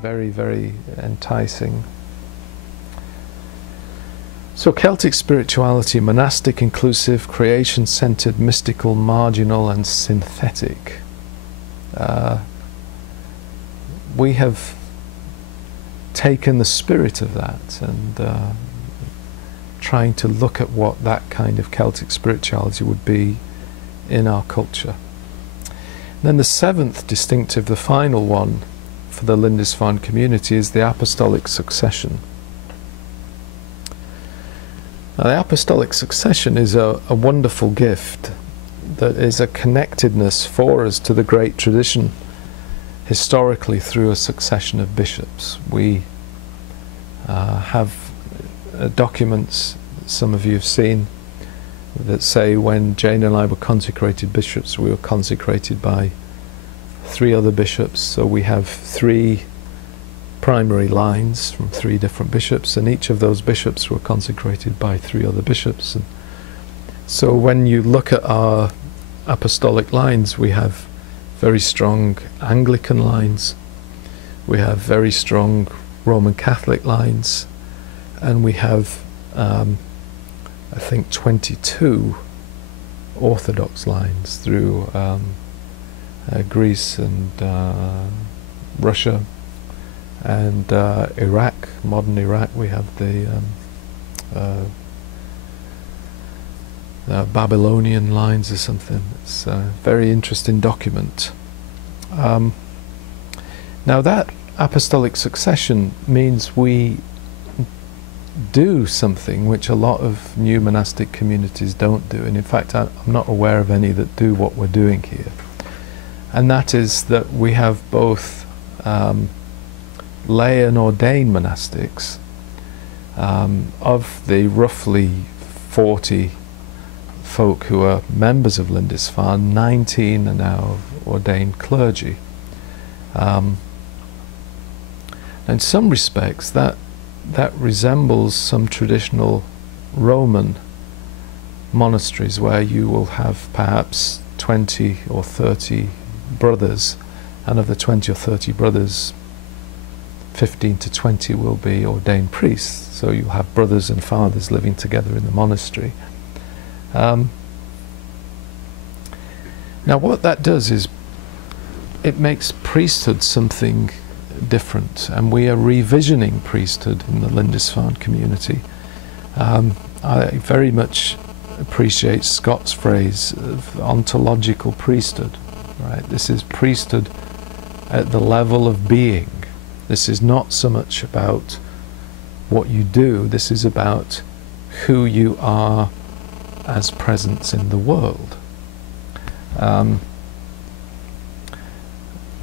very, very enticing. So Celtic spirituality: monastic, inclusive, creation-centered, mystical, marginal and synthetic. We have taken the spirit of that and trying to look at what that kind of Celtic spirituality would be in our culture. And then the seventh distinctive, the final one for the Lindisfarne community, is the apostolic succession. Now, the apostolic succession is a wonderful gift that is a connectedness for us to the great tradition historically through a succession of bishops. We have documents, some of you have seen, that say when Jane and I were consecrated bishops, we were consecrated by 3 other bishops. So we have 3 primary lines from 3 different bishops, and each of those bishops were consecrated by 3 other bishops. And so when you look at our apostolic lines, we have very strong Anglican lines, we have very strong Roman Catholic lines, and we have I think 22 Orthodox lines through Greece and Russia and Iraq, modern Iraq. We have the Babylonian lines or something. It's a very interesting document. Now that apostolic succession means we do something which a lot of new monastic communities don't do, and in fact I'm not aware of any that do what we're doing here, and that is that we have both lay and ordained monastics. Of the roughly 40 folk who are members of Lindisfarne, 19 are now ordained clergy. In some respects that resembles some traditional Roman monasteries where you will have perhaps 20 or 30 brothers, and of the 20 or 30 brothers, 15 to 20 will be ordained priests. So you'll have brothers and fathers living together in the monastery. Now what that does is it makes priesthood something different, and we are revisioning priesthood in the Lindisfarne community. I very much appreciate Scott's phrase of ontological priesthood. Right? This is priesthood at the level of being. This is not so much about what you do, this is about who you are as presence in the world.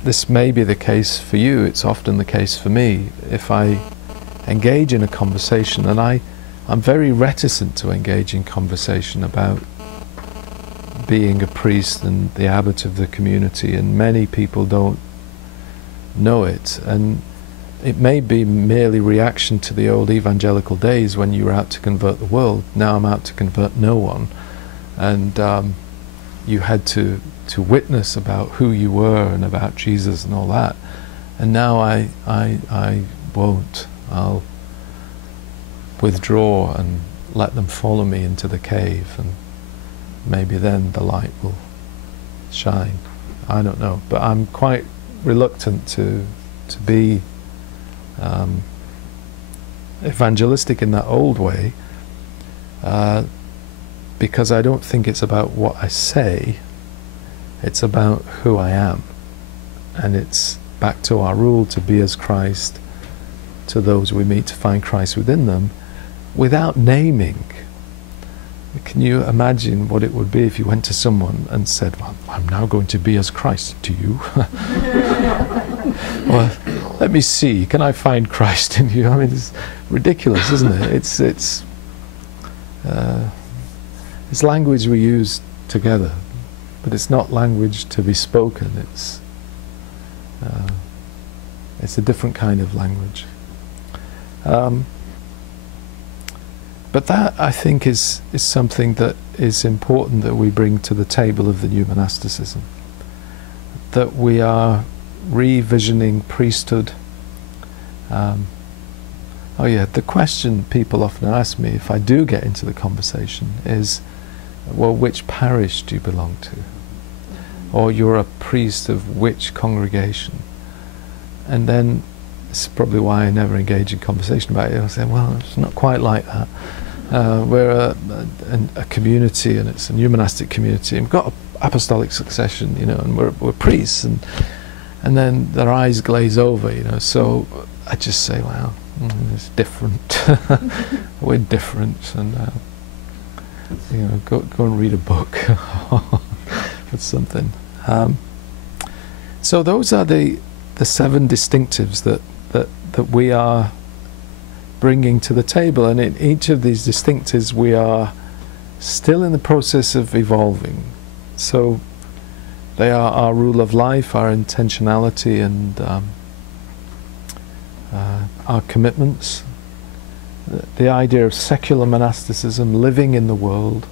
This may be the case for you, it's often the case for me. If I engage in a conversation, and I'm very reticent to engage in conversation about being a priest and the abbot of the community, and many people don't know it, and it may be merely reaction to the old evangelical days when you were out to convert the world. Now I'm out to convert no one, and you had to witness about who you were and about Jesus and all that, and now I won't. I'll withdraw and let them follow me into the cave, and maybe then the light will shine. I don't know, but I'm quite reluctant to be evangelistic in that old way, because I don't think it's about what I say, it's about who I am. And it's back to our rule to be as Christ to those we meet, to find Christ within them, without naming. Can you imagine what it would be if you went to someone and said, well, I'm now going to be as Christ to you? Well, let me see, can I find Christ in you? I mean, it's ridiculous, isn't it? It's language we use together, but it's not language to be spoken. It's a different kind of language. But that, I think, is something that is important that we bring to the table of the new monasticism. That we are revisioning priesthood Oh yeah, the question people often ask me if I do get into the conversation is, well, which parish do you belong to? Or you're a priest of which congregation? And then, this is probably why I never engage in conversation about it. I say, well, it's not quite like that. We're a community, and it's a new monastic community, and we've got apostolic succession, you know, and we're priests, and then their eyes glaze over, you know. So I just say, well, it's different. We're different, and you know, go and read a book or something. So those are the 7 distinctives that we are bringing to the table, and in each of these distinctives we are still in the process of evolving. So they are our rule of life, our intentionality, and our commitments. The idea of secular monasticism, living in the world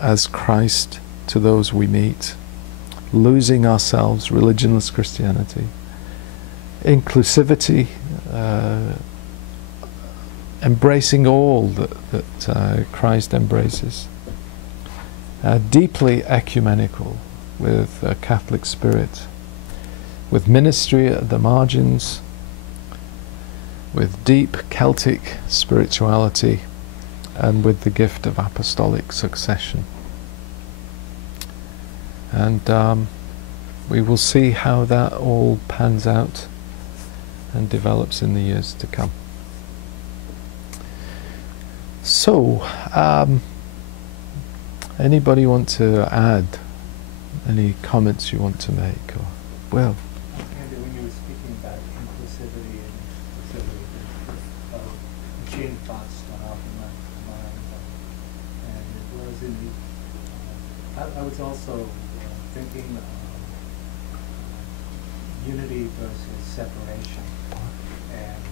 as Christ to those we meet, losing ourselves, religionless Christianity, inclusivity, embracing all that Christ embraces, deeply ecumenical with a Catholic spirit, with ministry at the margins, with deep Celtic spirituality, and with the gift of apostolic succession. And we will see how that all pans out and develops in the years to come. So, anybody want to add any comments you want to make? Or, well, Andy, when you were speaking about inclusivity and inclusivity, a chain of thoughts went off in my mind, and it was in the. I was also thinking of unity versus separation, and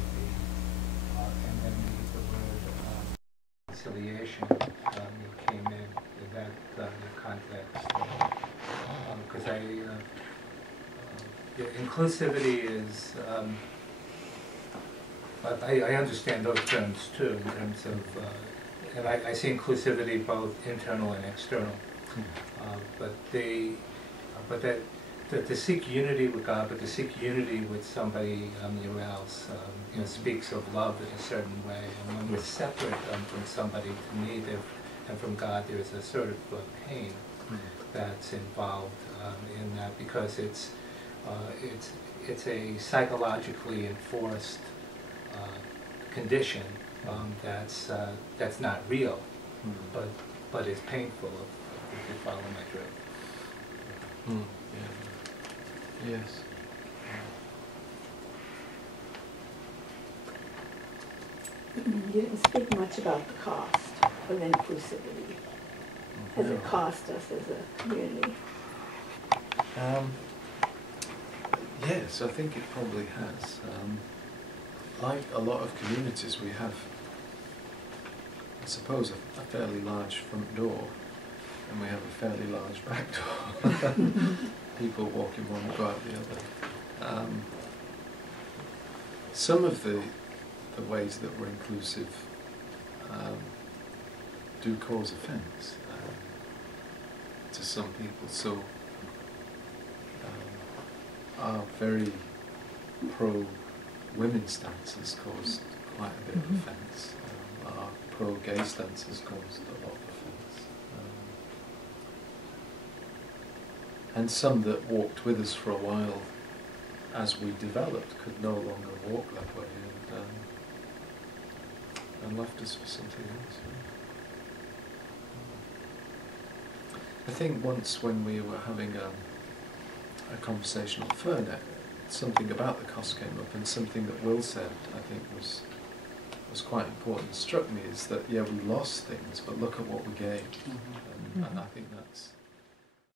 then the word conciliation came in that context, because inclusivity is. I understand those terms too, in terms of, and I see inclusivity both internal and external, but to seek unity with God, but to seek unity with somebody else, speaks of love in a certain way. And when we're separate from somebody, to me, and from God, there's a sort of pain that's involved in that, because it's a psychologically enforced condition that's not real, but it's painful, if you follow my drift. Yeah. Yes. You didn't speak much about the cost of inclusivity. Has it cost us as a community? Yes, I think it probably has. Like a lot of communities, we have, I suppose, a fairly large front door, and we have a fairly large back door. People walk in one, go out the other. Some of the ways that we're inclusive do cause offence to some people. So our very pro-women stance has caused quite a bit of offence. Our pro-gay stance has caused a lot of offence. And some that walked with us for a while as we developed could no longer walk that way, and left us for something else. I think once when we were having a conversation on Fernet, something about the cost came up, and something that Will said, I think, was quite important, struck me, is that, yeah, we lost things, but look at what we gained. And I think that's